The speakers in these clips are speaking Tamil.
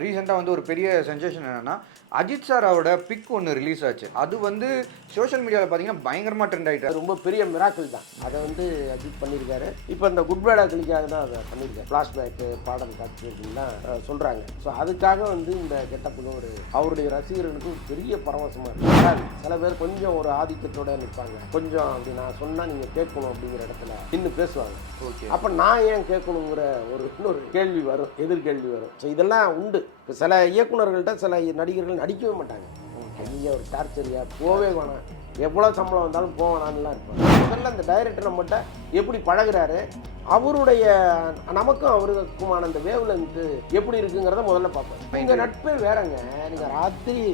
ரீசெண்டாக வந்து ஒரு பெரிய சென்சேஷன் என்னன்னா, அஜித் சாரோட பிக் ஒன்று ரிலீஸ் ஆச்சு. அது வந்து சோஷியல் மீடியாவில் பார்த்தீங்கன்னா பயங்கரமாக ட்ரெண்ட் ஆகிட்டு. அது ரொம்ப பெரிய மிராக்கிள் தான். அதை வந்து அஜித் பண்ணியிருக்காரு. இப்போ இந்த குட் பேட் அக்லிக்காக தான் அதை பண்ணியிருக்காரு. ஃப்ளாஷ்பேக்கு பாடல் காட்சி அப்படின்லாம் சொல்கிறாங்க. ஸோ அதுக்காக வந்து இந்த கெட்டப்புக்கு ஒரு அவருடைய ரசிகர்களுக்கு ஒரு பெரிய பரவசமாக இருக்கும். சில பேர் கொஞ்சம் ஒரு ஆதிக்கத்தோடு நிற்பாங்க. கொஞ்சம் அப்படி நான் சொன்னால் நீங்கள் கேட்கணும் அப்படிங்கிற இடத்துல இன்னும் பேசுவாங்க. ஓகே, அப்போ நான் ஏன் கேட்கணுங்கிற ஒரு இன்னொரு கேள்வி வரும், எதிர்கேள்வி வரும். ஸோ இதெல்லாம் உண்டு. இப்போ சில இயக்குநர்கள்ட்ட சில நடிகர்கள் நடிக்கவே மாட்டாங்க. ஐயா ஒரு டார்ச்சரியா போவே வேணாம், எவ்வளோ சம்பளம் வந்தாலும் போவேணான்லாம் இருப்பாங்க. முதல்ல அந்த டைரக்டர் நம்மகிட்ட எப்படி பழகுறாரு, அவருடைய நமக்கும் அவருக்குமான அந்த வேவ்ல இருந்து எப்படி இருக்குங்கிறத முதல்ல பார்ப்பேன். எங்கள் நட்பே வேறங்க. நீங்கள் ராத்திரி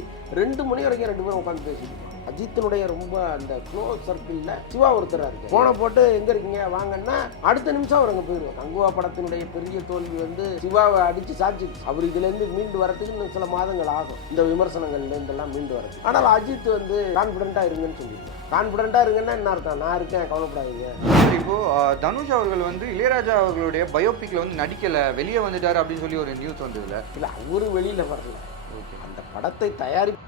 2 மணி வரைக்கும் 2 பேரும் உட்காந்து பேசிட்டு அஜித்தினுடைய ரொம்ப அந்த க்ளோஸ் சர்க்கிளில் சிவா ஒருத்தராக இருக்கு. போனை போட்டு எங்கே இருக்கீங்க வாங்கன்னா அடுத்த நிமிஷம் அவர் அங்கே போயிடுவார். கங்குவா படத்தினுடைய பெரிய தோல்வி வந்து சிவாவை அடித்து சாட்சிச்சு. அவர் இதுலேருந்து மீண்டு வரத்துக்கு இன்னும் சில மாதங்கள் ஆகும், இந்த விமர்சனங்கள்லேருந்தெல்லாம் மீண்டு வரது. ஆனால் அஜித் வந்து கான்ஃபிடென்ட்டாக இருங்கன்னு சொல்லியிருக்கேன். கான்ஃபிடென்ட்டாக இருங்கன்னா என்ன அர்த்தம், நான் இருக்கேன் கவலைப்படாதீங்க. இப்போ தனுஷ் அவர்கள் வந்து இளையராஜா அவர்களுடைய பயோபிக்ல வந்து நடிக்கலை, வெளியே வந்துட்டார் அப்படின்னு சொல்லி ஒரு நியூஸ் வந்ததுல. இல்லை அவரு வெளியில் வரல. அந்த படத்தை தயாரிப்பு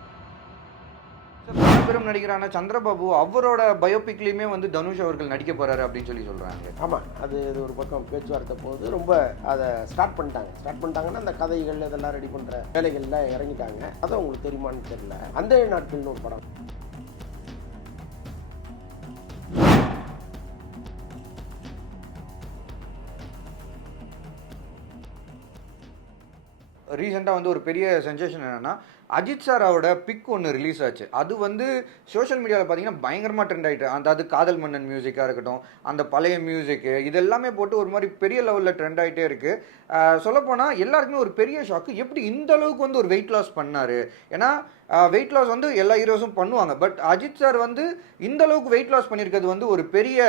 பெரும் நடிகரான சந்திரபாபு அவரோட பயோபிக்லயுமே வந்து தனுஷ் அவர்கள் நடிக்க போறாரு அப்படின்னு சொல்லி சொல்றாங்க. ஆமாம், அது ஒரு பக்கம் பேச்சுவார்த்தை போது ரொம்ப அதை ஸ்டார்ட் பண்ணிட்டாங்கன்னா அந்த கதைகள் இதெல்லாம் ரெடி பண்ணுற வேலைகளில் இறங்கிட்டாங்க. அதை உங்களுக்கு தெரியுமான்னு தெரியல. அந்த நாட்கள்னு ஒரு படம் ரீசெண்டாக வந்து ஒரு பெரிய சென்சேஷன் என்னன்னா, அஜித் சாரோட பிக் ஒன்று ரிலீஸ் ஆச்சு. அது வந்து சோஷியல் மீடியாவில் பார்த்தீங்கன்னா பயங்கரமாக ட்ரெண்ட் ஆகிட்டு. அது காதல் மன்னன் மியூசிக்காக இருக்கட்டும், அந்த பழைய மியூசிக்கு இதெல்லாமே போட்டு ஒரு மாதிரி பெரிய லெவலில் ட்ரெண்ட் ஆகிட்டே இருக்குது. சொல்லப்போனால் எல்லாருக்குமே ஒரு பெரிய ஷாக்கு, எப்படி இந்த அளவுக்கு வந்து ஒரு வெயிட் லாஸ் பண்ணார். ஏன்னா வெயிட் லாஸ் வந்து எல்லா ஹீரோஸும் பண்ணுவாங்க, பட் அஜித் சார் வந்து இந்த அளவுக்கு வெயிட் லாஸ் பண்ணியிருக்கிறது வந்து ஒரு பெரிய,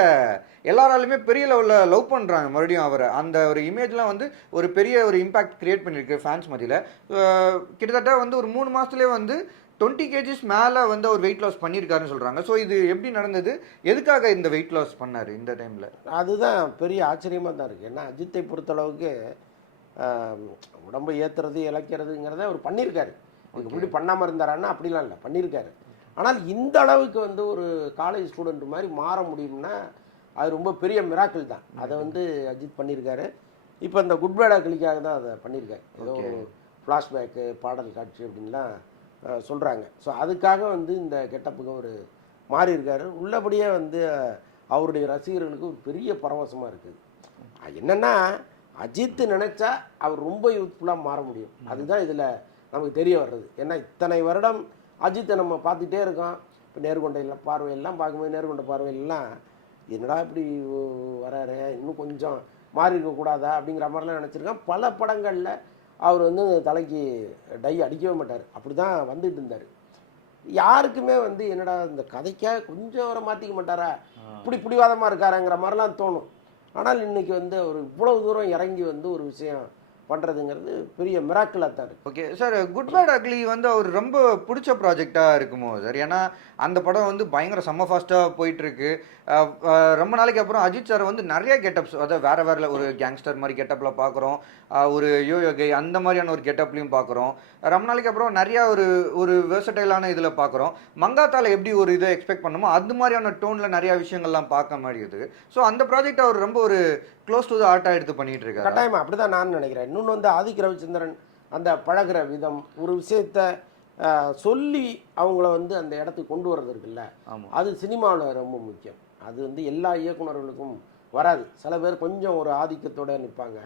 எல்லாராலுமே பெரிய லெவலில் லவ் பண்ணுறாங்க மறுபடியும் அவரை. அந்த ஒரு இமேஜ்லாம் வந்து ஒரு பெரிய ஒரு இம்பாக்ட் கிரியேட் பண்ணியிருக்கு ஃபேன்ஸ் மத்தியில். கிட்டத்தட்ட வந்து ஒரு 3 மாதத்துலேயே வந்து 20 kgs மேலே வந்து அவர் வெயிட் லாஸ் பண்ணியிருக்காருன்னு சொல்கிறாங்க. ஸோ இது எப்படி நடந்தது, எதுக்காக இந்த வெயிட் லாஸ் பண்ணார் இந்த டைமில்? அதுதான் பெரிய ஆச்சரியமாக தான் இருக்குது. ஏன்னா அஜித்தை பொறுத்தளவுக்கு உடம்பை ஏற்றுறது இழைக்கிறதுங்கிறத அவர் பண்ணியிருக்காரு. இப்படி பண்ணாமல் இருந்தாரான்னா அப்படிலாம் இல்லை, பண்ணியிருக்காரு. ஆனால் இந்த அளவுக்கு வந்து ஒரு காலேஜ் ஸ்டூடெண்ட் மாதிரி மாற முடியும்னா அது ரொம்ப பெரிய மிராக்கிள் தான். அதை வந்து அஜித் பண்ணியிருக்காரு. இப்போ இந்த குட் பேட் அக்லிக்காக தான் அதை பண்ணியிருக்காரு. ஏதோ ஒரு ஃப்ளாஷ்பேக்கு பாடல் காட்சி அப்படின்லாம் சொல்கிறாங்க. ஸோ அதுக்காக வந்து இந்த கெட்டப்புக்கு ஒரு மாறி இருக்காரு. உள்ளபடியே வந்து அவருடைய ரசிகர்களுக்கு ஒரு பெரிய பரவசமாக இருக்குது. என்னென்னா அஜித் நினச்சா அவர் ரொம்ப யூத்ஃபுல்லாக மாற முடியும். அதுதான் இதில் நமக்கு தெரிய வர்றது. ஏன்னா இத்தனை வருடம் அஜித்தை நம்ம பார்த்துட்டே இருக்கோம். இப்போ நேர்கொண்டையில் பார்வையெல்லாம் பார்க்கும்போது நேர்கொண்ட பார்வையெல்லாம் என்னடா இப்படி வராரு, இன்னும் கொஞ்சம் மாறி இருக்கக்கூடாதா அப்படிங்கிற மாதிரிலாம் நினச்சிருக்கேன். பல படங்களில் அவர் வந்து தலைக்கு டை அடிக்கவே மாட்டார், அப்படி தான் வந்துட்டு இருந்தார். யாருக்குமே வந்து என்னடா இந்த கதைக்காக கொஞ்சம் அவரை மாற்றிக்க மாட்டாரா, இப்படி பிடிவாதமாக இருக்காருங்கிற மாதிரிலாம் தோணும். ஆனால் இன்றைக்கி வந்து அவர் இவ்வளவு தூரம் இறங்கி வந்து ஒரு விஷயம் பண்ணுறதுங்கிறது பெரிய மிராக்கிளாக தான் இருக்குது. Okay sir, good bad ugly வந்து அவர் ரொம்ப பிடிச்ச ப்ராஜெக்டாக இருக்குமோ சார்? ஏன்னா அந்த படம் வந்து பயங்கர செம்ம ஃபாஸ்ட்டாக போயிட்டுருக்கு. ரொம்ப நாளைக்கு அப்புறம் அஜித் சார் வந்து நிறைய கெட்டப்ஸ், அதாவது வேறு வேறு ஒரு கேங்ஸ்டர் மாதிரி கெட்டப்பில் பார்க்குறோம், ஒரு யோகை அந்த மாதிரியான ஒரு கெட்டப்லையும் பார்க்குறோம். ரொம்ப நாளைக்கு அப்புறம் நிறையா ஒரு வெர்சடைலான இதில் பார்க்குறோம். மங்காத்தால எப்படி ஒரு இதை எக்ஸ்பெக்ட் பண்ணுமோ அது மாதிரியான டோனில் நிறையா விஷயங்கள்லாம் பார்க்க முடியுது. ஸோ அந்த ப்ராஜெக்ட் அவர் ரொம்ப ஒரு க்ளோஸ் டு த ஆர்ட்டாக எடுத்து பண்ணிகிட்டு இருக்காரு. கட்டாயமாக அப்படி தான் நான் நினைக்கிறேன். இன்னொன்று வந்து ஆதிக் ரவிச்சந்திரன் அந்த பழகிற விதம், ஒரு விஷயத்தை சொல்லி அவங்கள வந்து அந்த இடத்துக்கு கொண்டு வர்றது இருக்குல்ல, அது சினிமாவில் ரொம்ப முக்கியம். அது வந்து எல்லா இயக்குநர்களுக்கும் வராது. சில பேர் கொஞ்சம் ஒரு ஆதிக்கத்தோடு நிற்பாங்க,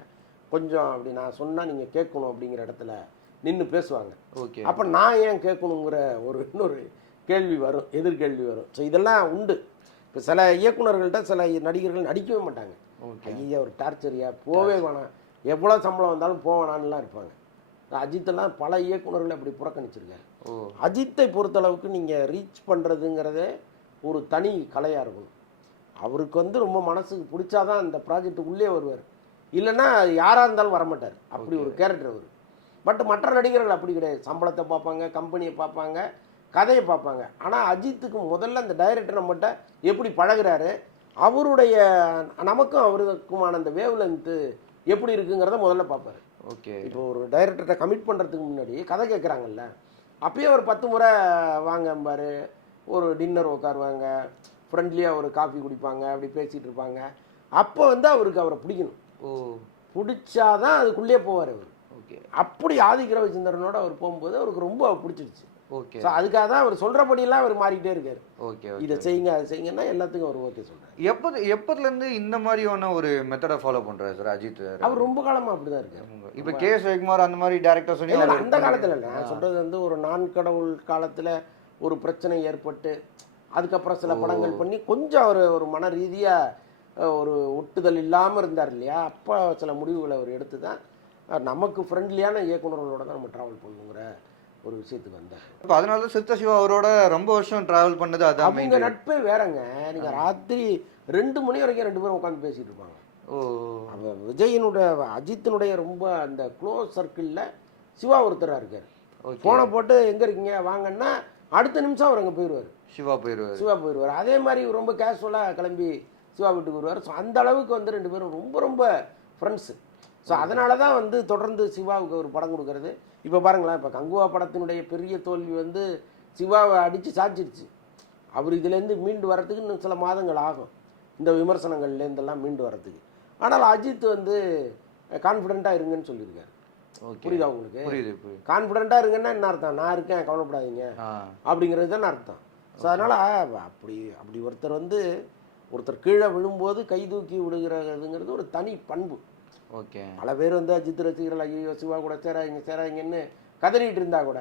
கொஞ்சம் அப்படி நான் சொன்னால் நீங்கள் கேட்கணும் அப்படிங்கிற இடத்துல நின்று பேசுவாங்க. ஓகே, அப்போ நான் ஏன் கேட்கணுங்கிற ஒரு இன்னொரு கேள்வி வரும், எதிர்கேள்வி வரும். ஸோ இதெல்லாம் உண்டு. இப்போ சில இயக்குநர்கள்ட்ட சில நடிகர்கள் நடிக்கவே மாட்டாங்க. ஐயா ஒரு டார்ச்சரியா போவே வேணாம், எவ்வளோ சம்பளம் வந்தாலும் போவேணான்லாம் இருப்பாங்க. அஜித்தெல்லாம் பல இயக்குநர்கள் அப்படி புறக்கணிச்சிருக்காரு. அஜித்தை பொறுத்தளவுக்கு நீங்கள் ரீச் பண்ணுறதுங்கிறதே ஒரு தனி கலையாக இருக்கணும். அவருக்கு வந்து ரொம்ப மனசுக்கு பிடிச்சாதான் அந்த ப்ராஜெக்ட் உள்ளே வருவார், இல்லைன்னா யாராக இருந்தாலும் வரமாட்டார். அப்படி ஒரு கேரக்டர் அவர். பட் மற்ற நடிகர்கள் அப்படி கிடையாது. சம்பளத்தை பார்ப்பாங்க, கம்பெனியை பார்ப்பாங்க, கதையை பார்ப்பாங்க. ஆனால் அஜித்துக்கு முதல்ல அந்த டைரக்டர் நம்மகிட்ட எப்படி பழகுறாரு, அவருடைய நமக்கும் அவருக்குமான அந்த வேவ் லென்த்து எப்படி இருக்குங்கிறத முதல்ல பார்ப்பாரு. ஓகே. இப்போ ஒரு டைரக்டர்கிட்ட கமிட் பண்ணுறதுக்கு முன்னாடி கதை கேட்குறாங்கல்ல, அப்பயே ஒரு 10 முறை வாங்கம்பாரு, ஒரு டின்னர் உட்காருவாங்க, ஃப்ரெண்ட்லியாக ஒரு காஃபி குடிப்பாங்க, அப்படி பேசிகிட்டு இருப்பாங்க. அப்போ வந்து அவருக்கு அவரை பிடிக்கணும். ஓ! பிடிச்சாதான் அதுக்குள்ளேயே போவார் அவர். ஓகே. அப்படி ஆதிக்க ரவிச்சந்திரனோட அவர் போகும்போது அவருக்கு ரொம்ப பிடிச்சிருச்சு. ஓகே. ஸோ அதுக்காக தான் அவர் சொல்கிறபடியெல்லாம் அவர் மாறிக்கிட்டே இருக்காரு. ஓகே. இதை செய்யுங்க அதை செய்யுங்கன்னா எல்லாத்துக்கும் அவர் ஓகே சொல்கிறார். எப்போதுலேருந்து இந்த மாதிரியான ஒரு மெத்தடை ஃபாலோ பண்ணுறாரு சார் அஜித்? அவர் ரொம்ப காலமாக அப்படி தான் இருக்கார். இப்போ கே. சிவகுமார் அந்த மாதிரி டேரக்டர் சொல்லி இல்லை, அந்த காலத்தில் இல்லை, நான் சொல்கிறது வந்து ஒரு நான்கடவுள் காலத்தில் ஒரு பிரச்சனை ஏற்பட்டு அதுக்கப்புறம் சில படங்கள் பண்ணி கொஞ்சம் அவர் ஒரு மன ரீதியாக ஒரு ஒட்டுதல் இல்லாமல் இருந்தார் இல்லையா, அப்போ சில முடிவுகளை அவர் எடுத்து தான் நமக்கு ஃப்ரெண்ட்லியான இயக்குநர்களோட தான் நம்ம ட்ராவல் பண்ணுங்கிற ஒரு விஷயத்துக்கு வந்தார். இப்போ அதனால தான் சித்த சிவா அவரோட ரொம்ப வருஷம் ட்ராவல் பண்ணது அதான். அவங்க நட்பே வேறங்க. நீங்கள் ராத்திரி 2 மணி வரைக்கும் 2 பேரும் உட்காந்து பேசிகிட்டு இருப்பாங்க. ஓ. அவன் விஜயினுடைய அஜித்தினுடைய ரொம்ப அந்த க்ளோஸ் சர்க்கிளில் சிவா ஒருத்தராக இருக்கார். ஃபோனை போட்டு எங்கே இருக்கீங்க வாங்கன்னா அடுத்த நிமிஷம் அவர் அங்கே போயிடுவார். சிவா போயிடுவார். அதே மாதிரி ரொம்ப கேஷுவலாக கிளம்பி சிவா வீட்டுக்கு வருவார். ஸோ அந்த அளவுக்கு வந்து 2 பேரும் ரொம்ப ரொம்ப ஃப்ரெண்ட்ஸு. ஸோ அதனால தான் வந்து தொடர்ந்து சிவாவுக்கு ஒரு படம் கொடுக்கறது. இப்போ பாருங்களேன், இப்போ கங்குவா படத்தினுடைய பெரிய தோல்வி வந்து சிவாவை அடித்து சாய்ச்சிருச்சு. அவர் இதுலேருந்து மீண்டு வரத்துக்கு இன்னும் சில மாதங்கள் ஆகும், இந்த விமர்சனங்கள்லேருந்தெல்லாம் மீண்டு வரத்துக்கு. ஆனால் அஜித் வந்து கான்ஃபிடென்ட்டாக இருங்கன்னு சொல்லியிருக்காரு. புரியுதா உங்களுக்கு? புரியுது. கான்ஃபிடென்ட்டாக இருங்கன்னா என்ன அர்த்தம்? நான் இருக்கேன், கவலைப்படாதீங்க அப்படிங்கிறது தானே அர்த்தம். ஸோ அதனால் அப்படி ஒருத்தர் கீழே விழும்போது கை தூக்கி விடுகிறதுங்கிறது ஒரு தனி பண்பு. ஓகே. பல பேர் வந்து அஜித் ரசிகர்கள் ஐயோ சிவா கூட சேராங்கன்னு கதறிட்டு இருந்தா கூட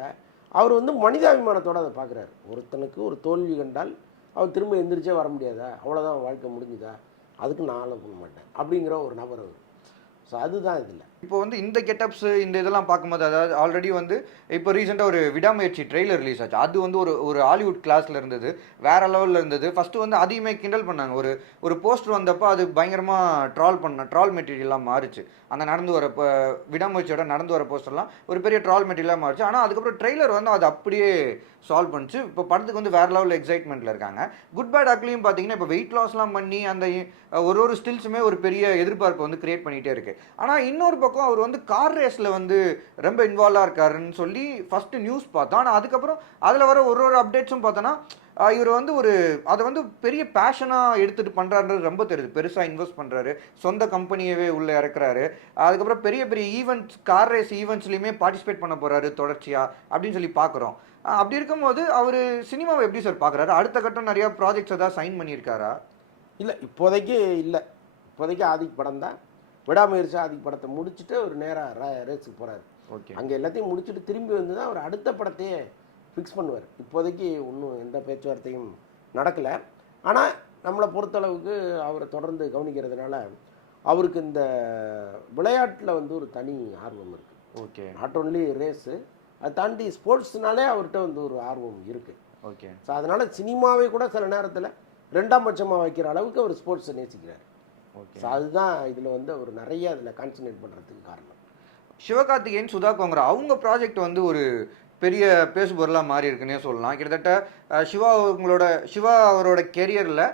அவர் வந்து மனிதாபிமானத்தோடு அதை பார்க்குறாரு. ஒருத்தனுக்கு ஒரு தோல்வி கண்டால் அவர் திரும்ப எந்திரிச்சே வர முடியாதா, அவ்வளோதான் வாழ்க்கை முடிஞ்சுதா, அதுக்கு நான் பண்ண மாட்டேன் அப்படிங்கிற ஒரு நபர் அவர். ஸோ அதுதான் இதில் இப்போ வந்து இந்த கெட்டப்ஸ் இந்த இதெல்லாம் பார்க்கும்போது, அதாவது ஆல்ரெடி வந்து இப்போ ரீசெண்டாக ஒரு விடாமுயற்சி ட்ரெய்லர் ரிலீஸ் ஆச்சு. அது வந்து ஒரு ஹாலிவுட் கிளாஸில் இருந்தது, வேற லெவலில் இருந்தது. ஃபஸ்ட்டு வந்து அதையுமே கிண்டல் பண்ணாங்க. ஒரு போஸ்டர் வந்தப்போ அது பயங்கரமாக ட்ரால் மெட்டீரியலாக மாறிச்சு. அந்த விடாமுயற்சியோட நடந்து வர போஸ்டர்லாம் ஒரு பெரிய ட்ரால் மெட்டீரியலாக மாறிச்சு. ஆனால் அதுக்கப்புறம் ட்ரெய்லர் வந்து அது அப்படியே சால்வ் பண்ணிச்சு. இப்போ படத்துக்கு வந்து வேற லெவலில் எக்ஸைட்மெண்ட்டில் இருக்காங்க. குட் பேட் அக்லியும் பார்த்தீங்கன்னா இப்போ வெயிட் லாஸ்லாம் பண்ணி அந்த ஒரு ஸ்டில்ஸுமே ஒரு பெரிய எதிர்பார்ப்பை வந்து கிரியேட் பண்ணிகிட்டே இருக்கு. ஆனால் இன்னொரு பக்கம் அவர் வந்து கார் ரேஸில் வந்து ரொம்ப இன்வால்வாக இருக்காருன்னு சொல்லி ஃபஸ்ட்டு நியூஸ் பார்த்தோம். ஆனால் அதுக்கப்புறம் அதில் வர ஒரு அப்டேட்ஸும் பார்த்தோன்னா இவர் வந்து அதை வந்து பெரிய பேஷனாக எடுத்துகிட்டு பண்ணுறாருன்றது ரொம்ப தெரியுது. பெருசாக இன்வெஸ்ட் பண்ணுறாரு, சொந்த கம்பெனியவே உள்ளே இறக்குறாரு. அதுக்கப்புறம் பெரிய பெரிய ஈவெண்ட்ஸ், கார் ரேஸ் ஈவெண்ட்ஸ்லையுமே பார்ட்டிசிபேட் பண்ண போகிறாரு தொடர்ச்சியாக அப்படின்னு சொல்லி பார்க்குறோம். அப்படி இருக்கும்போது அவர் சினிமாவை எப்படி சார் பார்க்குறாரு? அடுத்த கட்டம் நிறையா ப்ராஜெக்ட்ஸ் ஏதாவது சைன் பண்ணியிருக்காரா? இல்லை, இப்போதைக்கு இல்லை. இப்போதைக்கு ஆதிக் படம் தான். விடாமுயற்சி ஆதிக் படத்தை முடிச்சுட்டு அவர் நேராக ரேஸுக்கு போகிறாரு. ஓகே. அங்கே எல்லாத்தையும் முடிச்சுட்டு திரும்பி வந்து தான் அவர் அடுத்த படத்தையே ஃபிக்ஸ் பண்ணுவார். இப்போதைக்கு ஒன்றும் எந்த பேச்சுவார்த்தையும் நடக்கலை. ஆனால் நம்மளை பொறுத்தளவுக்கு அவரை தொடர்ந்து கவனிக்கிறதுனால அவருக்கு இந்த விளையாட்டில் வந்து ஒரு தனி ஆர்வம் இருக்குது. ஓகே. நாட் ஓன்லி ரேஸு, அதை தாண்டி ஸ்போர்ட்ஸ்னாலே அவர்கிட்ட வந்து ஒரு ஆர்வம் இருக்குது. ஓகே. ஸோ அதனால் சினிமாவை கூட சில நேரத்தில் 2ஆம் பட்சமாக வைக்கிற அளவுக்கு அவர் ஸ்போர்ட்ஸை நேசிக்கிறார். ஓகே. ஸோ அதுதான் இதில் வந்து அவர் நிறைய அதில் கான்சன்ட்ரேட் பண்ணுறதுக்கு காரணம். சிவகார்த்திகேயன், சுதா கோங்கரா அவங்க ப்ராஜெக்ட் வந்து ஒரு பெரிய பேசுபொருளாக மாறி இருக்குன்னே சொல்லலாம். கிட்டத்தட்ட சிவா அவரோட கெரியரில்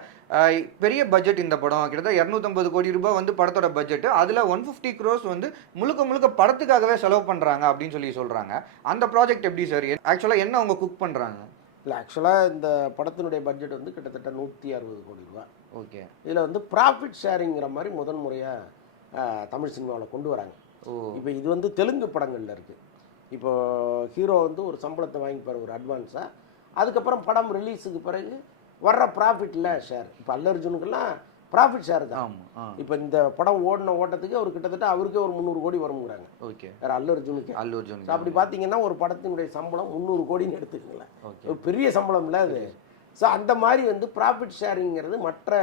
பெரிய பட்ஜெட் இந்த படம். கிட்டத்தட்ட 250 கோடி ரூபாய் வந்து படத்தோட பட்ஜெட். அதில் 150 crores வந்து முழுக்க படத்துக்காகவே செலவு பண்ணுறாங்க அப்படின்னு சொல்லி சொல்கிறாங்க. அந்த ப்ராஜெக்ட் எப்படி சார்? ஆக்சுவலாக என்ன அவங்க குக் பண்ணுறாங்க? இல்லை, ஆக்சுவலாக இந்த படத்தினுடைய பட்ஜெட் வந்து கிட்டத்தட்ட 160 கோடி ரூபா. ஓகே. இதில் வந்து ப்ராஃபிட் ஷேரிங்கிற மாதிரி முதல் முறையாக தமிழ் சினிமாவில் கொண்டு வராங்க. இப்போ இது வந்து தெலுங்கு படங்களில் இருக்குது. இப்போ ஹீரோ வந்து ஒரு சம்பளத்தை வாங்கிப்பார் ஒரு அட்வான்ஸாக, அதுக்கப்புறம் படம் ரிலீஸுக்கு பிறகு வர்ற ப்ராஃபிட்டில் ஷேர். இப்போ அல்லு அர்ஜுனுக்கெல்லாம் ப்ராஃபிட் ஷேர் தான். இப்போ இந்த படம் ஓடின ஓட்டத்துக்கு அவர் கிட்டத்தட்ட அவருக்கே ஒரு 300 கோடி வருங்கிறாங்க. ஓகே. வேறு அல்லு அர்ஜுனுக்கு அப்படி பார்த்தீங்கன்னா ஒரு படத்தினுடைய சம்பளம் 300 கோடின்னு எடுத்துக்கங்களேன். ஒரு பெரிய சம்பளம் இல்லை அது. ஸோ அந்த மாதிரி வந்து ப்ராஃபிட் ஷேரிங்கிறது மற்ற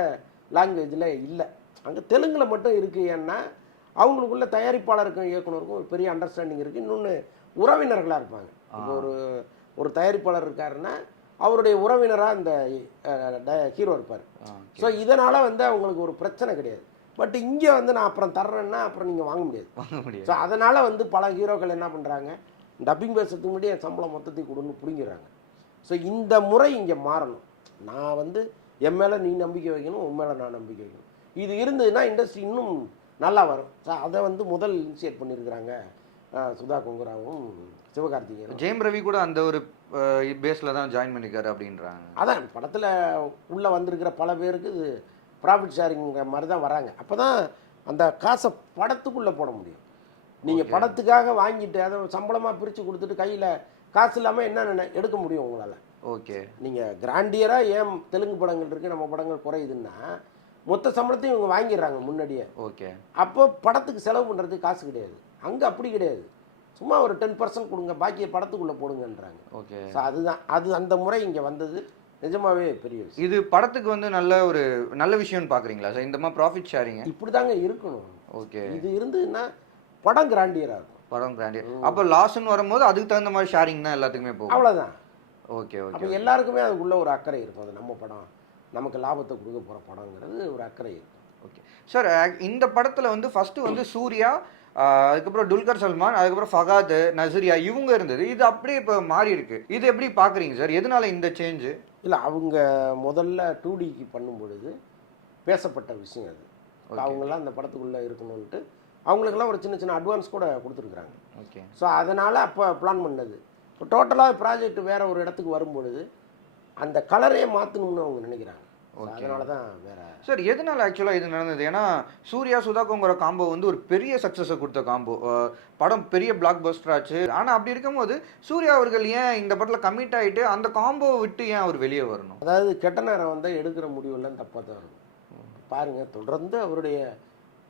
லாங்குவேஜில் இல்லை, அங்கே தெலுங்கில் மட்டும் இருக்குது. ஏன்னா அவங்களுக்குள்ள தயாரிப்பாளருக்கும் இயக்குனருக்கும் ஒரு பெரிய அண்டர்ஸ்டாண்டிங் இருக்குது. இன்னொன்று உறவினர்களாக இருப்பாங்க. இப்போ ஒரு தயாரிப்பாளர் இருக்காருன்னா அவருடைய உறவினராக இந்த ஹீரோ இருப்பார். ஸோ இதனால் வந்து அவங்களுக்கு ஒரு பிரச்சனை கிடையாது. பட் இங்கே வந்து நான் அப்புறம் தர்றேன்னா அப்புறம் நீங்கள் வாங்க முடியாது. ஸோ அதனால் வந்து பல ஹீரோக்கள் என்ன பண்ணுறாங்க, டப்பிங் பேசுறதுக்கு முன்னாடி என் சம்பளம் மொத்தத்தையும் கொடுன்னு பிடிங்கிறாங்க. ஸோ இந்த முறை இங்கே மாறணும். நான் வந்து என் மேலே நீ நம்பிக்கை வைக்கணும், உன் மேலே நான் நம்பிக்கை வைக்கணும். இது இருந்ததுன்னா இண்டஸ்ட்ரி இன்னும் நல்லா வரும். ஸோ அதை வந்து முதல் இனிஷியேட் பண்ணியிருக்கிறாங்க சுதா கொங்குராவும் சிவகார்த்திகேயனும். ஜெயம் ரவி கூட அந்த ஒரு பேஸ்ல தான் ஜாயின் பண்ணிருக்காரு அப்படின்றாங்க. அதான் படத்தில் உள்ளே வந்திருக்கிற பல பேருக்கு இது ப்ராஃபிட் ஷேரிங்கிற மாதிரி தான் வராங்க. அப்போ தான் அந்த காசை படத்துக்குள்ளே போட முடியும். நீங்கள் படத்துக்காக வாங்கிட்டு அதை சம்பளமாக பிரித்து கொடுத்துட்டு கையில் காசு இல்லாமல் என்ன எடுக்க முடியும் உங்களால்? ஓகே. நீங்கள் கிராண்டியராக ஏன் தெலுங்கு படங்கள் இருக்குது நம்ம படங்கள் குறையுதுன்னா மொத்த சம்பளத்தையும் இவங்க வாங்கிடுறாங்க முன்னாடியே. ஓகே. அப்போ படத்துக்கு செலவு பண்ணுறதுக்கு காசு கிடையாது. அங்கே அப்படி கிடையாது. சும்மா ஒரு 10% கொடுங்க, பாக்கியை படத்துக்குள்ளே போடுங்கன்றாங்க. ஓகே. ஸோ அதுதான் அந்த முறை இங்கே வந்தது நிஜமாவே பெரிய விஷயம். இது படத்துக்கு வந்து நல்ல விஷயம்னு பார்க்குறீங்களா சார்? இந்த மாதிரி ப்ராஃபிட் ஷேரிங் இப்படி தாங்க இருக்கணும். ஓகே. இது இருந்ததுன்னா படம் கிராண்டியராக இருக்கும். படம் கிராண்டியர். அப்போ லாஸ்ன்னு வரும்போது அதுக்கு தகுந்த மாதிரி ஷேரிங் தான் எல்லாத்துக்குமே போகும். அவ்வளோதான். ஓகே. ஓகே. அப்போ எல்லாருக்குமே அதுக்குள்ள ஒரு அக்கறை இருக்கும். அது நம்ம படம், நமக்கு லாபத்தை கொடுக்க போகிற படங்கிறது ஒரு அக்கறை இருக்கும். Okay sir. இந்த படத்தில் வந்து ஃபஸ்ட்டு வந்து சூர்யா, அதுக்கப்புறம் துல்கர் சல்மான், அதுக்கப்புறம் ஃபகாத், நசரியா இவங்க இருந்தது. இது அப்படியே இப்போ மாறி இருக்கு. இது எப்படி பார்க்குறீங்க சார்? எதனால இந்த சேஞ்சு? இல்லை, அவங்க முதல்ல 2Dக்கு பண்ணும் பொழுது பேசப்பட்ட விஷயம் அது. அவங்கெல்லாம் அந்த படத்துக்குள்ளே இருக்கணும்ன்ட்டு அவங்களுக்கெல்லாம் ஒரு சின்ன சின்ன அட்வான்ஸ் கூட கொடுத்துருக்குறாங்க. ஓகே. ஸோ அதனால் அப்போ பிளான் பண்ணது. இப்போ டோட்டலாக ப்ராஜெக்ட் வேறு ஒரு இடத்துக்கு வரும்பொழுது அந்த கலரையே மாற்றணும்னு அவங்க நினைக்கிறாங்க. அதனால தான் வேற சார். எதனால ஆக்சுவலாக இது நடந்தது? ஏன்னா சூர்யா சுதாகோங்கிற காம்போ வந்து ஒரு பெரிய சக்ஸஸை கொடுத்த காம்போ. படம் பெரிய பிளாக் பஸ்டர் ஆச்சு. ஆனால் அப்படி இருக்கும்போது சூர்யா அவர்கள் ஏன் இந்த படத்தில் கமிட் ஆகிட்டு அந்த காம்போவை விட்டு ஏன் அவர் வெளியே வரணும்? அதாவது கெட்ட நேரம் வந்து எடுக்கிற முடிவெல்லாம் தப்பாக தான் இருக்கும். பாருங்கள், தொடர்ந்து அவருடைய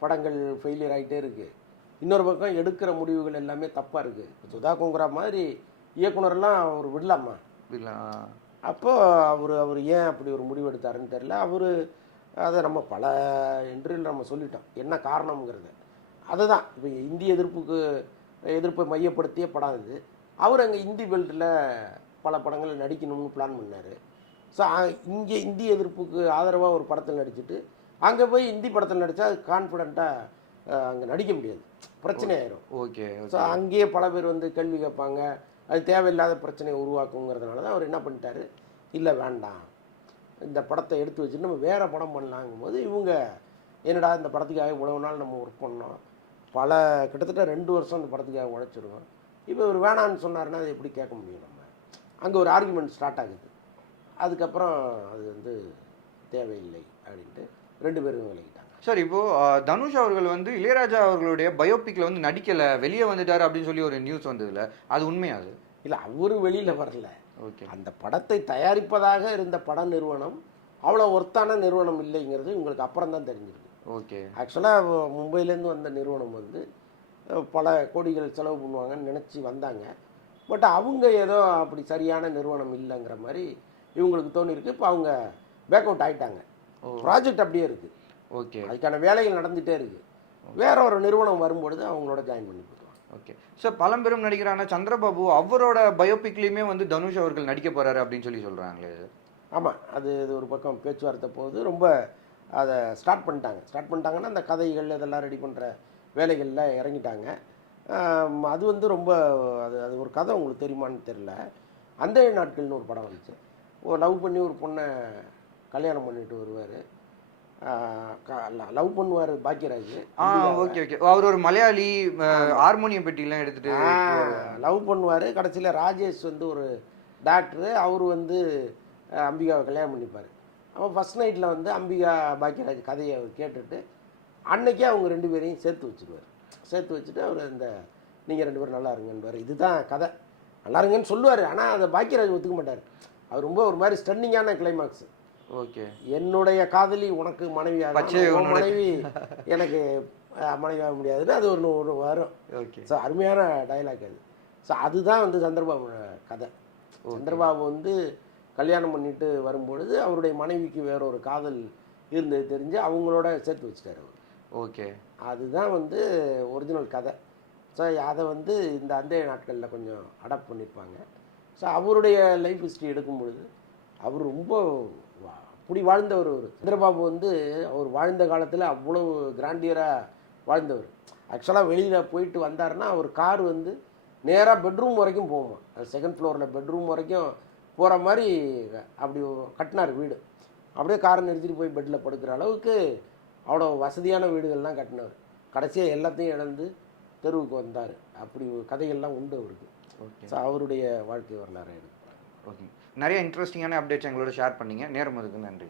படங்கள் ஃபெயிலியர் ஆகிட்டே இருக்குது. இன்னொரு பக்கம் எடுக்கிற முடிவுகள் எல்லாமே தப்பாக இருக்குது. சுதா கொங்குரா மாதிரி இயக்குனரெல்லாம் அவர் விடலாமா? அப்போது அவர் ஏன் அப்படி ஒரு முடிவு எடுத்தாருன்னு தெரில. அவர் அதை நம்ம பல இன்டர்வியூவில் நம்ம சொல்லிட்டோம் என்ன காரணங்கிறது. அதுதான் இப்போ இந்திய எதிர்ப்பை மையப்படுத்திய படம் இது. அவர் அங்கே இந்தி பெல்ட்டில் பல படங்கள் நடிக்கணும்னு பிளான் பண்ணார். ஸோ இங்கே இந்திய எதிர்ப்புக்கு ஆதரவாக ஒரு படத்தில் நடிச்சுட்டு அங்கே போய் இந்தி படத்தில் நடித்தா அது கான்ஃபிடண்ட்டாக அங்கே நடிக்க முடியாது, பிரச்சனை ஆயிரும். ஓகே. ஸோ அங்கேயே பல பேர் வந்து கேள்வி கேட்பாங்க, அது தேவையில்லாத பிரச்சனையை உருவாக்குங்கிறதுனால தான் அவர் என்ன பண்ணிட்டாரு, இல்லை வேண்டாம் இந்த படத்தை எடுத்து வச்சுட்டு நம்ம வேறு படம் பண்ணலாங்கும் போது இவங்க என்னடா இந்த படத்துக்காக இவ்வளவு நாள் நம்ம ஒர்க் பண்ணோம், கிட்டத்தட்ட 2 வருஷம் அந்த படத்துக்காக உழைச்சிருக்கோம், இப்போ இவர் வேணான்னு சொன்னாருன்னா அது எப்படி கேட்க முடியும்? நம்ம அங்கே ஒரு ஆர்குமெண்ட் ஸ்டார்ட் ஆகுது. அதுக்கப்புறம் அது வந்து தேவையில்லை அப்படின்ட்டு 2 பேரும் விலகிட்டாங்க. சார், இப்போது தனுஷ் அவர்கள் வந்து இளையராஜா அவர்களுடைய பயோபிக்கில் வந்து நடிக்கலை, வெளியே வந்துட்டார் அப்படின்னு சொல்லி ஒரு நியூஸ் வந்ததில்ல, அது உண்மையா? அது இல்லை, அவரு வெளியில் வரல. ஓகே. அந்த படத்தை தயாரிப்பதாக இருந்த பட நிறுவனம் அவ்வளோ ஒர்த்தான நிறுவனம் இல்லைங்கிறது உங்களுக்கு அப்புறம் தான் தெரிஞ்சிருக்கு. ஓகே. ஆக்சுவலாக மும்பையிலேருந்து வந்த நிறுவனம் வந்து பல கோடிகள் செலவு பண்ணுவாங்கன்னு நினச்சி வந்தாங்க. பட் அவங்க ஏதோ அப்படி சரியான நிறுவனம் இல்லைங்கிற மாதிரி இவங்களுக்கு தோணியிருக்கு. இப்போ அவங்க பேக் அவுட் ஆகிட்டாங்க. ப்ராஜெக்ட் அப்படியே இருக்குது. ஓகே. அதுக்கான வேலைகள் நடந்துகிட்டே இருக்குது. வேற ஒரு நிறுவனம் வரும்பொழுது அவங்களோட ஜாயின் பண்ணி போடுவாங்க. Okay sir. பழம்பெரும் நடிகரான சந்திரபாபு அவரோட பயோபிக்லேயுமே வந்து தனுஷ் அவர்கள் நடிக்க போகிறாரு அப்படின்னு சொல்லி சொல்கிறாங்களே. ஆமாம், அது ஒரு பக்கம் பேச்சுவார்த்தை போகுது. ரொம்ப அதை ஸ்டார்ட் பண்ணிட்டாங்கன்னா அந்த கதைகள் இதெல்லாம் ரெடி பண்ணுற வேலைகளில் இறங்கிட்டாங்க. அது வந்து ரொம்ப அது ஒரு கதை உங்களுக்கு தெரியுமான்னு தெரில. அந்த நாட்கள்னு ஒரு படம் வந்துச்சு. லவ் பண்ணி ஒரு பொண்ணை கல்யாணம் பண்ணிட்டு வருவார், லவ் பண்ணுவார் பாக்கியராஜ். Okay okay. அவர் ஒரு மலையாளி, ஹார்மோனியம் பெட்டிலாம் எடுத்துகிட்டு லவ் பண்ணுவார். கடைசியில் ராஜேஷ் வந்து ஒரு டாக்டரு, அவர் வந்து அம்பிகாவை கல்யாணம் பண்ணிப்பார். அப்போ ஃபஸ்ட் நைட்டில் வந்து அம்பிகா பாக்கியராஜ் கதையை அவர் கேட்டுட்டு அன்னைக்கே அவங்க 2 பேரையும் சேர்த்து வச்சுருவார். சேர்த்து வச்சுட்டு அவர் நீங்கள் 2 பேரும் நல்லா இருங்கன்னுவார். இதுதான் கதை. நல்லா இருங்கன்னு சொல்லுவார். ஆனால் அதை பாக்கியராஜ் ஒத்துக்க மாட்டார். அவர் ரொம்ப ஒரு மாதிரி ஸ்டன்னிங்கான கிளைமாக்ஸ். ஓகே. என்னுடைய காதலி உனக்கு மனைவியாக, மனைவி எனக்கு மனைவியாக முடியாதுன்னு அது ஒன்று வரும். ஓகே. ஸோ அருமையான டைலாக் அது. ஸோ அதுதான் வந்து சந்திரபாபு கதை. சந்திரபாபு வந்து கல்யாணம் பண்ணிட்டு வரும்பொழுது அவருடைய மனைவிக்கு வேற ஒரு காதல் இருந்தது தெரிஞ்சு அவங்களோட சேர்த்து வச்சுட்டார் அவர். ஓகே. அதுதான் வந்து ஒரிஜினல் கதை. ஸோ அதை வந்து இந்த அந்த நாட்களில் கொஞ்சம் அடாப்ட் பண்ணியிருப்பாங்க. ஸோ அவருடைய லைஃப் ஹிஸ்ட்ரி எடுக்கும் பொழுது அவர் ரொம்ப அப்படி வாழ்ந்தவர். சந்திரபாபு வந்து அவர் வாழ்ந்த காலத்தில் அவ்வளோ கிராண்டியராக வாழ்ந்தவர். ஆக்சுவலாக வெளியில் போயிட்டு வந்தாருன்னா அவர் கார் வந்து நேராக பெட்ரூம் வரைக்கும் போகுமா, 2nd ஃப்ளோரில் பெட்ரூம் வரைக்கும் போகிற மாதிரி அப்படி கட்டினார் வீடு. அப்படியே காரை நிறுத்திட்டு போய் பெட்டில் படுக்கிற அளவுக்கு அவ்வளோ வசதியான வீடுகள்லாம் கட்டினவர். கடைசியாக எல்லாத்தையும் இழந்து தெருவுக்கு வந்தார். அப்படி ஒரு கதைகள்லாம் உண்டு அவருக்கு. ஓகே. ஸோ அவருடைய வாழ்க்கை வரலாறு எடுக்கும். ஓகே. நிறைய இன்ட்ரெஸ்டிங்கான அப்டேட்ஸ் எங்களோட ஷேர் பண்ணீங்க. நேரம் அதுக்கு நன்றி.